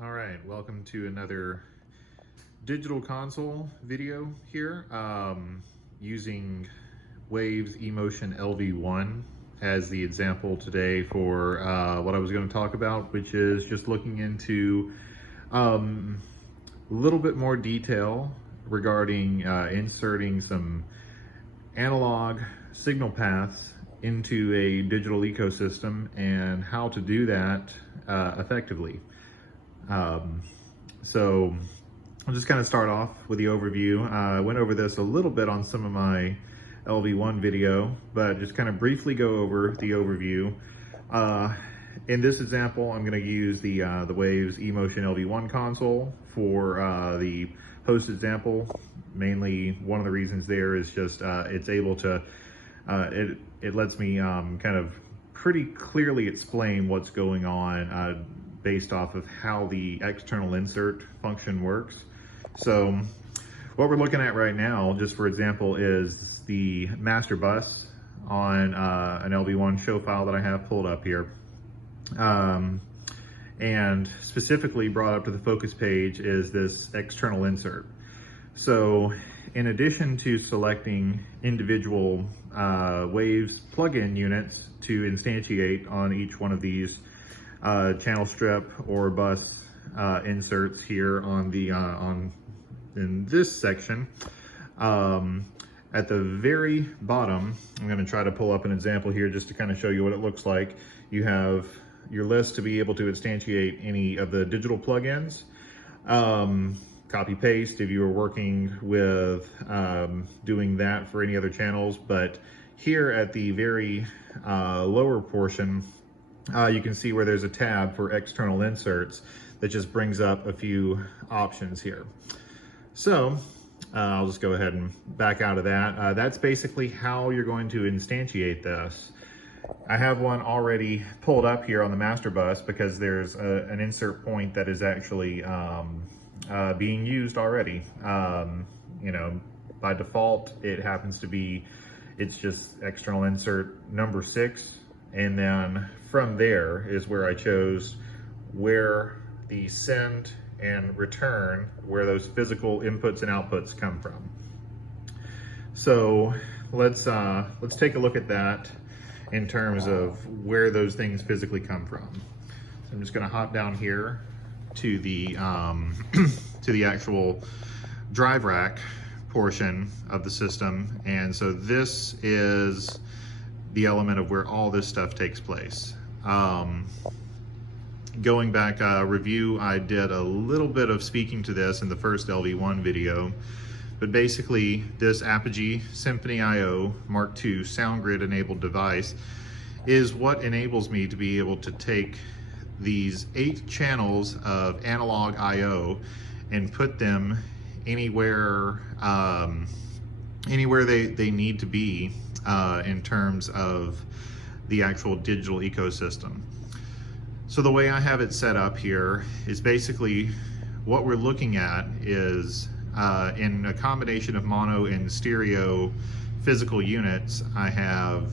All right, welcome to another digital console video here, using Waves Emotion LV1 as the example today for what I was going to talk about, which is just looking into a little bit more detail regarding inserting some analog signal paths into a digital ecosystem and how to do that effectively. So I'll just kind of start off with the overview. I went over this a little bit on some of my LV1 video, but just kind of briefly go over the overview. In this example, I'm going to use the Waves Emotion LV1 console for the host example. Mainly, one of the reasons there is just it's able to, it lets me kind of pretty clearly explain what's going on based off of how the external insert function works. So what we're looking at right now, just for example, is the master bus on an LV1 show file that I have pulled up here. And specifically brought up to the focus page is this external insert. So in addition to selecting individual Waves plugin units to instantiate on each one of these channel strip or bus inserts here on the in this section, at the very bottom, I'm going to try to pull up an example here just to kind of show you what it looks like. You have your list to be able to instantiate any of the digital plugins. Copy paste if you were working with doing that for any other channels, but here at the very lower portion, you can see where there's a tab for external inserts that just brings up a few options here. So I'll just go ahead and back out of that. That's basically how you're going to instantiate this. I have one already pulled up here on the master bus because there's an insert point that is actually being used already. You know, by default, it happens to be, it's just external insert number 6. And then from there is where I chose where the send and return, where those physical inputs and outputs come from. So let's take a look at that in terms of where those things physically come from. So I'm just going to hop down here to the to the actual drive rack portion of the system, and so this is the element of where all this stuff takes place. Going back review, I did a little bit of speaking to this in the first LV1 video, but basically this Apogee Symphony IO Mark II SoundGrid enabled device is what enables me to be able to take these 8 channels of analog IO and put them anywhere anywhere they need to be in terms of the actual digital ecosystem. So the way I have it set up here is basically what we're looking at is in a combination of mono and stereo physical units, I have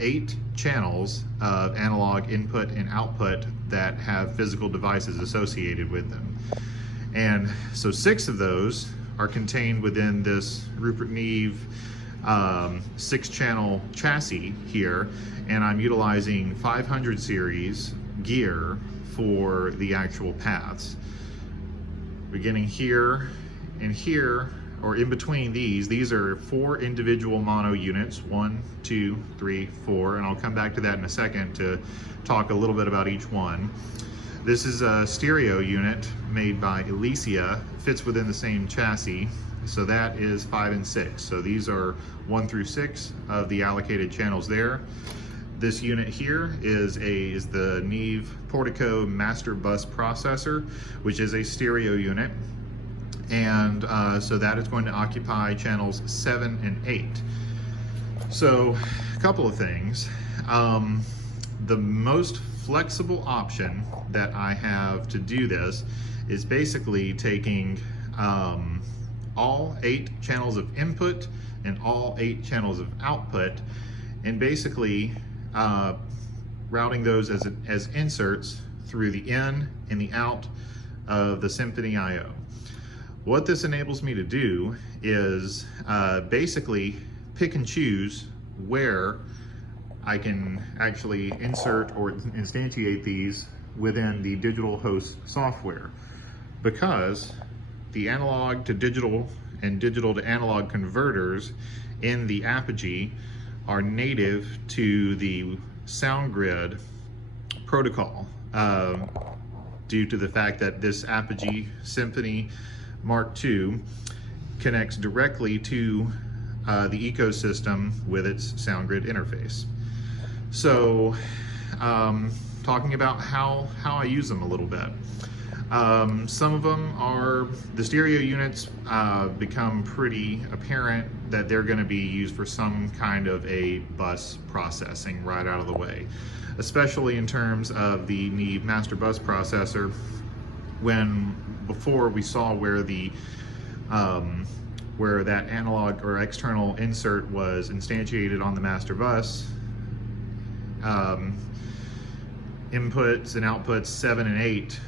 8 channels of analog input and output that have physical devices associated with them. And so 6 of those are contained within this Rupert Neve 6-channel chassis here, and I'm utilizing 500 series gear for the actual paths. Beginning here and here, or in between these are 4 individual mono units, 1, 2, 3, 4, and I'll come back to that in a second to talk a little bit about each one. This is a stereo unit made by Elysia, fits within the same chassis, so that is 5 and 6. So these are 1 through 6 of the allocated channels there. This unit here is the Neve Portico Master Bus Processor, which is a stereo unit. And so that is going to occupy channels 7 and 8. So a couple of things. The most flexible option that I have to do this is basically taking all 8 channels of input and all 8 channels of output and basically routing those as inserts through the in and the out of the Symphony IO. What this enables me to do is basically pick and choose where I can actually insert or instantiate these within the digital host software, because the analog to digital and digital to analog converters in the Apogee are native to the Soundgrid protocol, due to the fact that this Apogee Symphony Mark II connects directly to the ecosystem with its Soundgrid interface. So, talking about how I use them a little bit. Some of them are, the stereo units become pretty apparent that they're going to be used for some kind of a bus processing right out of the way, especially in terms of the Neve master bus processor. Before we saw where the where that analog or external insert was instantiated on the master bus, inputs and outputs 7 and 8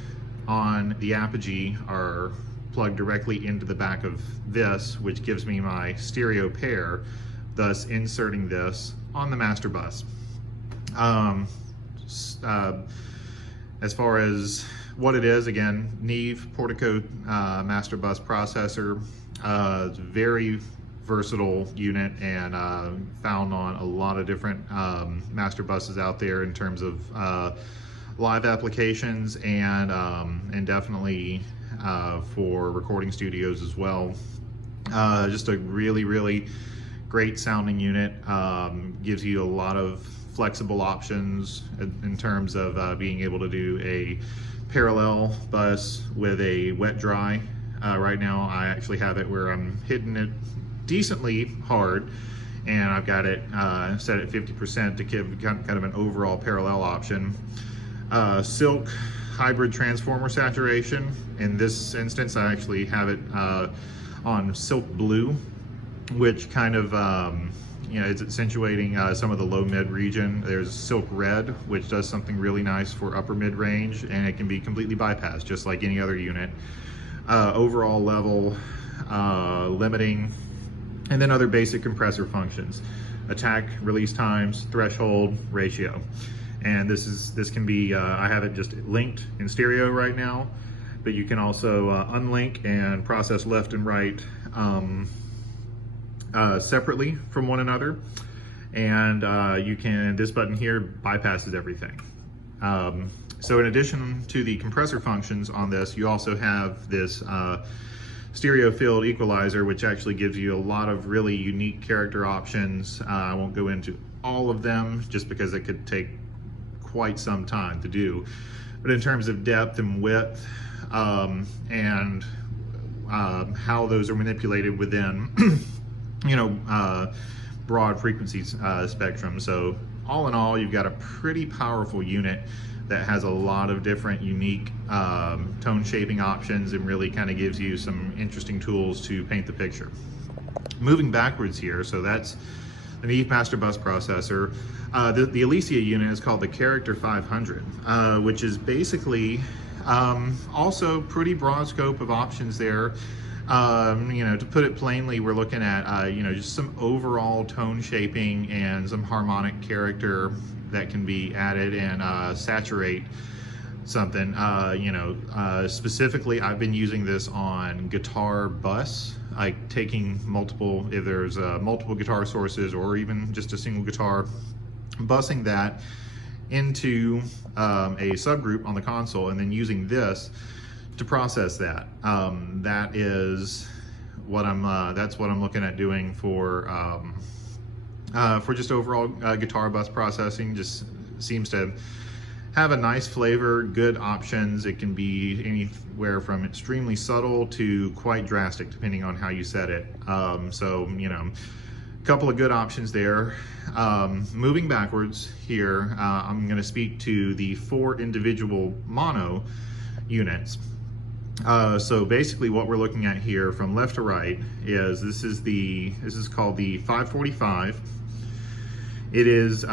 on the Apogee are plugged directly into the back of this, which gives me my stereo pair, thus inserting this on the master bus. As far as what it is, again, Neve Portico master bus processor. It's a very versatile unit and found on a lot of different master buses out there in terms of live applications and definitely for recording studios as well. Just a really great sounding unit. Gives you a lot of flexible options in terms of being able to do a parallel bus with a wet dry. Right now I actually have it where I'm hitting it decently hard, and I've got it set at 50% to give kind of an overall parallel option. Silk hybrid transformer saturation. In this instance, I actually have it on silk blue, which kind of it's accentuating some of the low mid region. There's silk red, which does something really nice for upper mid range, and it can be completely bypassed just like any other unit. Overall level, limiting, and then other basic compressor functions: attack, release times, threshold, ratio. And this can be, I have it just linked in stereo right now, but you can also unlink and process left and right separately from one another. And this button here bypasses everything. So in addition to the compressor functions on this, you also have this stereo field equalizer, which actually gives you a lot of really unique character options. I won't go into all of them just because it could take quite some time to do, but in terms of depth and width and how those are manipulated within broad frequency spectrum. So all in all, you've got a pretty powerful unit that has a lot of different unique tone shaping options and really kind of gives you some interesting tools to paint the picture. Moving backwards here, so that's the Neve master bus processor. The Alicia unit is called the Character 500, which is basically also pretty broad scope of options there. To put it plainly, we're looking at just some overall tone shaping and some harmonic character that can be added and saturate something. Specifically, I've been using this on guitar bus, like taking multiple, if there's multiple guitar sources or even just a single guitar, busing that into a subgroup on the console and then using this to process that. That is what that's what I'm looking at doing for just overall guitar bus processing. Just seems to have a nice flavor, good options. It can be anywhere from extremely subtle to quite drastic depending on how you set it. A couple of good options there. Moving backwards here, I'm going to speak to the 4 individual mono units. So basically what we're looking at here from left to right is this is called the 545. It is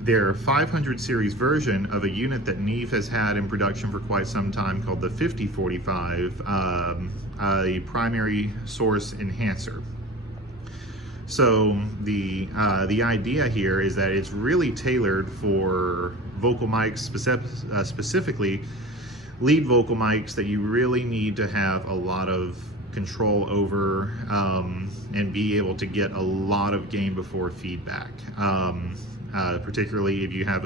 their 500 series version of a unit that Neve has had in production for quite some time called the 5045, a primary source enhancer. So the idea here is that it's really tailored for vocal mics, specifically lead vocal mics that you really need to have a lot of control over and be able to get a lot of gain before feedback. Particularly if you have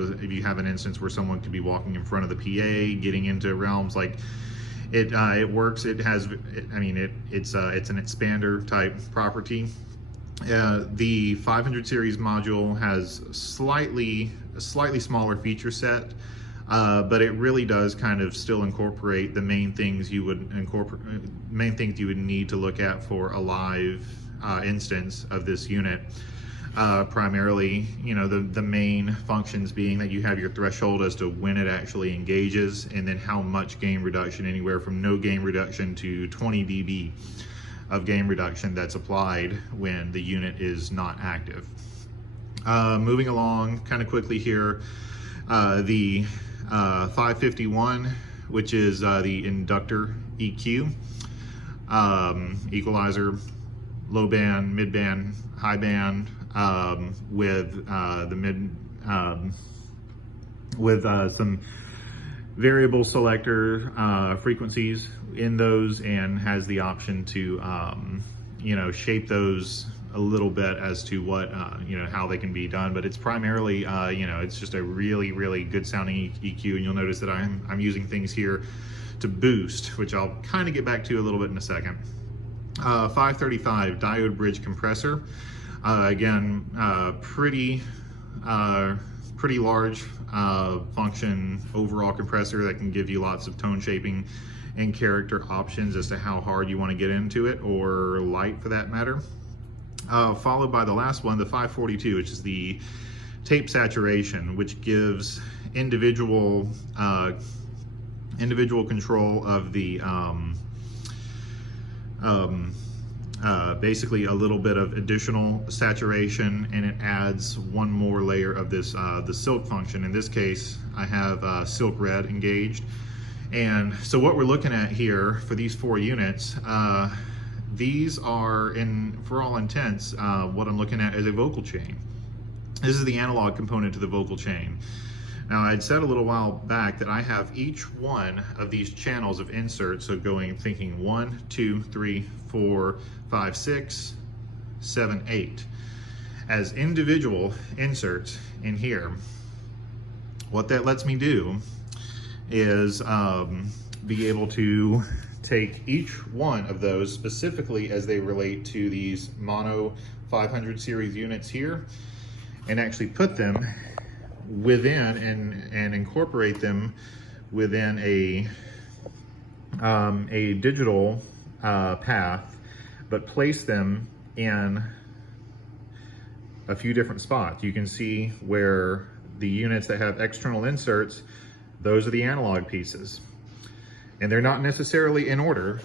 an instance where someone could be walking in front of the PA, getting into realms like it works. It's an expander type property. The 500 series module has a slightly smaller feature set, but it really does kind of still incorporate the main things you would need to look at for a live instance of this unit. Primarily, the main functions being that you have your threshold as to when it actually engages, and then how much gain reduction, anywhere from no gain reduction to 20 dB of gain reduction that's applied when the unit is not active. Moving along kind of quickly here, the 551, which is the inductor EQ, equalizer, low band, mid band, high band, with the mid with some variable selector frequencies in those, and has the option to shape those a little bit as to what how they can be done. But it's primarily it's just a really good sounding EQ, and you'll notice that I'm using things here to boost, which I'll kind of get back to a little bit in a second. 535 diode bridge compressor. Again, pretty large function overall compressor that can give you lots of tone shaping and character options as to how hard you want to get into it, or light for that matter. Followed by the last one, the 542, which is the tape saturation, which gives individual control of the basically a little bit of additional saturation, and it adds one more layer of this the silk function. In this case, I have silk red engaged. And so what we're looking at here for these 4 units, these are, for all intents, what I'm looking at is a vocal chain. This is the analog component to the vocal chain. Now, I'd said a little while back that I have each one of these channels of inserts, so thinking 1, 2, 3, 4, 5, 6, 7, 8, as individual inserts in here. What that lets me do is be able to take each one of those, specifically as they relate to these mono 500 series units here, and actually put them within and incorporate them within a digital path, but place them in a few different spots. You can see where the units that have external inserts, those are the analog pieces. And they're not necessarily in order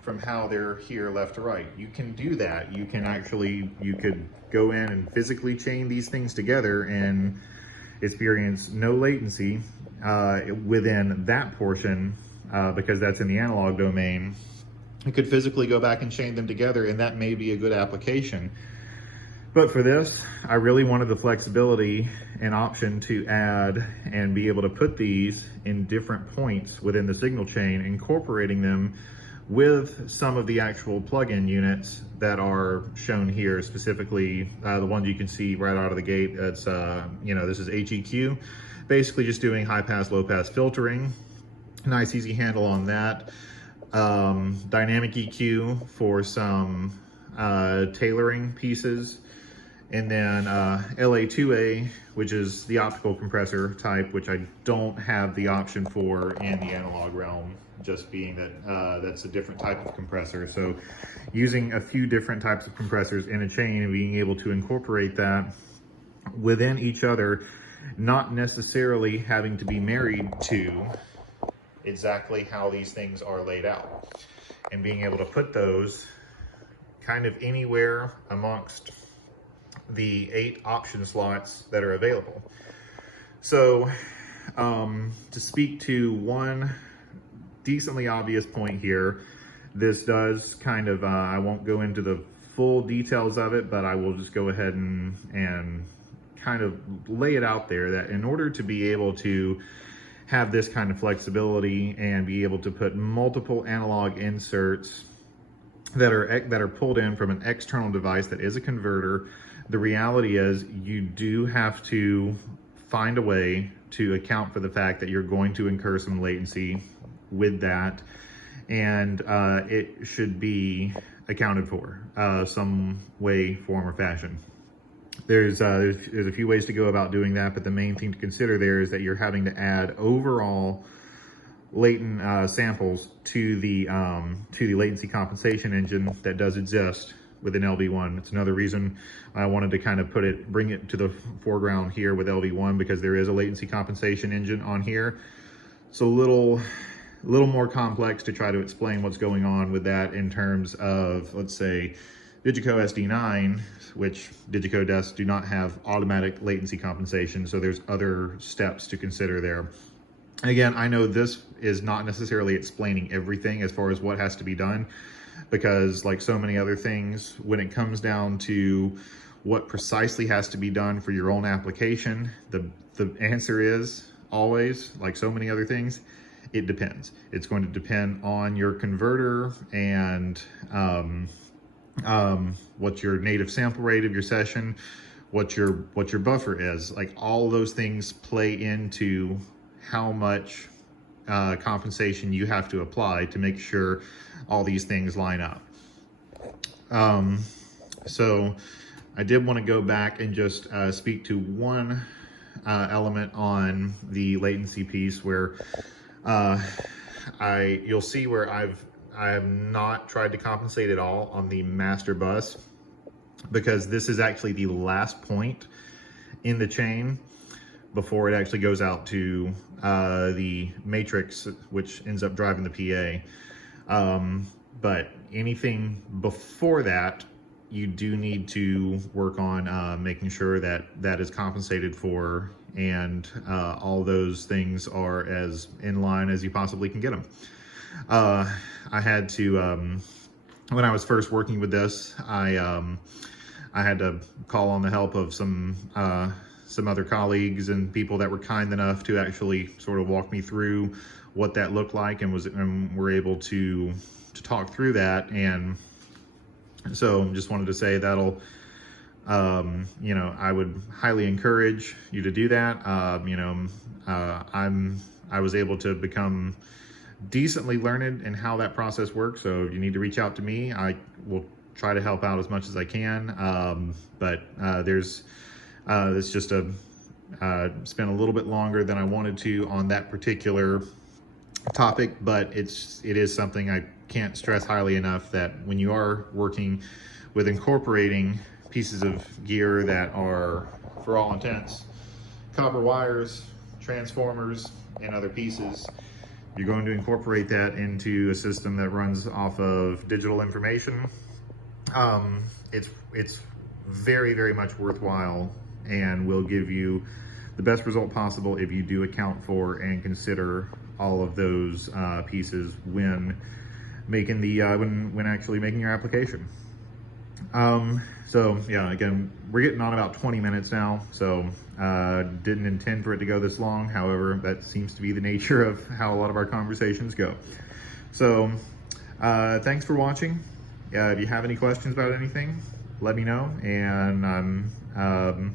from how they're here left to right. You can do that. You could go in and physically chain these things together and experience no latency within that portion, because that's in the analog domain. You could physically go back and chain them together, and that may be a good application. But for this, I really wanted the flexibility and option to add and be able to put these in different points within the signal chain, incorporating them with some of the actual plug-in units that are shown here, specifically the ones you can see right out of the gate. That's this is HEQ, basically just doing high pass, low pass filtering. Nice easy handle on that. Dynamic EQ for some tailoring pieces. And then LA2A, which is the optical compressor type, which I don't have the option for in the analog realm, just being that that's a different type of compressor. So using a few different types of compressors in a chain and being able to incorporate that within each other, not necessarily having to be married to exactly how these things are laid out, and being able to put those kind of anywhere amongst the 8 option slots that are available. So to speak to one decently obvious point here, this does kind of, I won't go into the full details of it, but I will just go ahead and kind of lay it out there that in order to be able to have this kind of flexibility and be able to put multiple analog inserts that are pulled in from an external device that is a converter, the reality is you do have to find a way to account for the fact that you're going to incur some latency with that, and it should be accounted for some way, form, or fashion. There's a few ways to go about doing that, but the main thing to consider there is that you're having to add overall latent samples to the latency compensation engine that does exist within LV1. It's another reason I wanted to kind of bring it to the foreground here with LV1, because there is a latency compensation engine on here. It's a little more complex to try to explain what's going on with that in terms of, let's say, Digico SD9, which Digico desks do not have automatic latency compensation, so there's other steps to consider there. Again, I know this is not necessarily explaining everything as far as what has to be done, because like so many other things, when it comes down to what precisely has to be done for your own application, the answer is always, like so many other things, it depends. It's going to depend on your converter and what your native sample rate of your session, what your buffer is. Like all those things play into how much compensation you have to apply to make sure all these things line up. So I did want to go back and just speak to one element on the latency piece where you'll see where I have not tried to compensate at all on the master bus, because this is actually the last point in the chain before it actually goes out to the matrix, which ends up driving the PA. But anything before that, you do need to work on making sure that that is compensated for, and all those things are as in line as you possibly can get them. I had to, when I was first working with this, I had to call on the help of some other colleagues and people that were kind enough to actually sort of walk me through what that looked like, and were able to talk through that. And so just wanted to say that'll, you know, I would highly encourage you to do that. You know, I was able to become decently learned in how that process works. So if you need to reach out to me, I will try to help out as much as I can. But it's just spent a little bit longer than I wanted to on that particular topic, but it is something I can't stress highly enough, that when you are working with incorporating pieces of gear that are, for all intents, copper wires, transformers, and other pieces, you're going to incorporate that into a system that runs off of digital information. It's very, very much worthwhile, and will give you the best result possible if you do account for and consider all of those pieces when making the when actually making your application. So yeah, again, we're getting on about 20 minutes now, so didn't intend for it to go this long. However, that seems to be the nature of how a lot of our conversations go. So thanks for watching. If you have any questions about anything, let me know, and I'm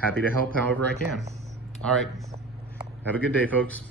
happy to help however I can. All right, have a good day, folks.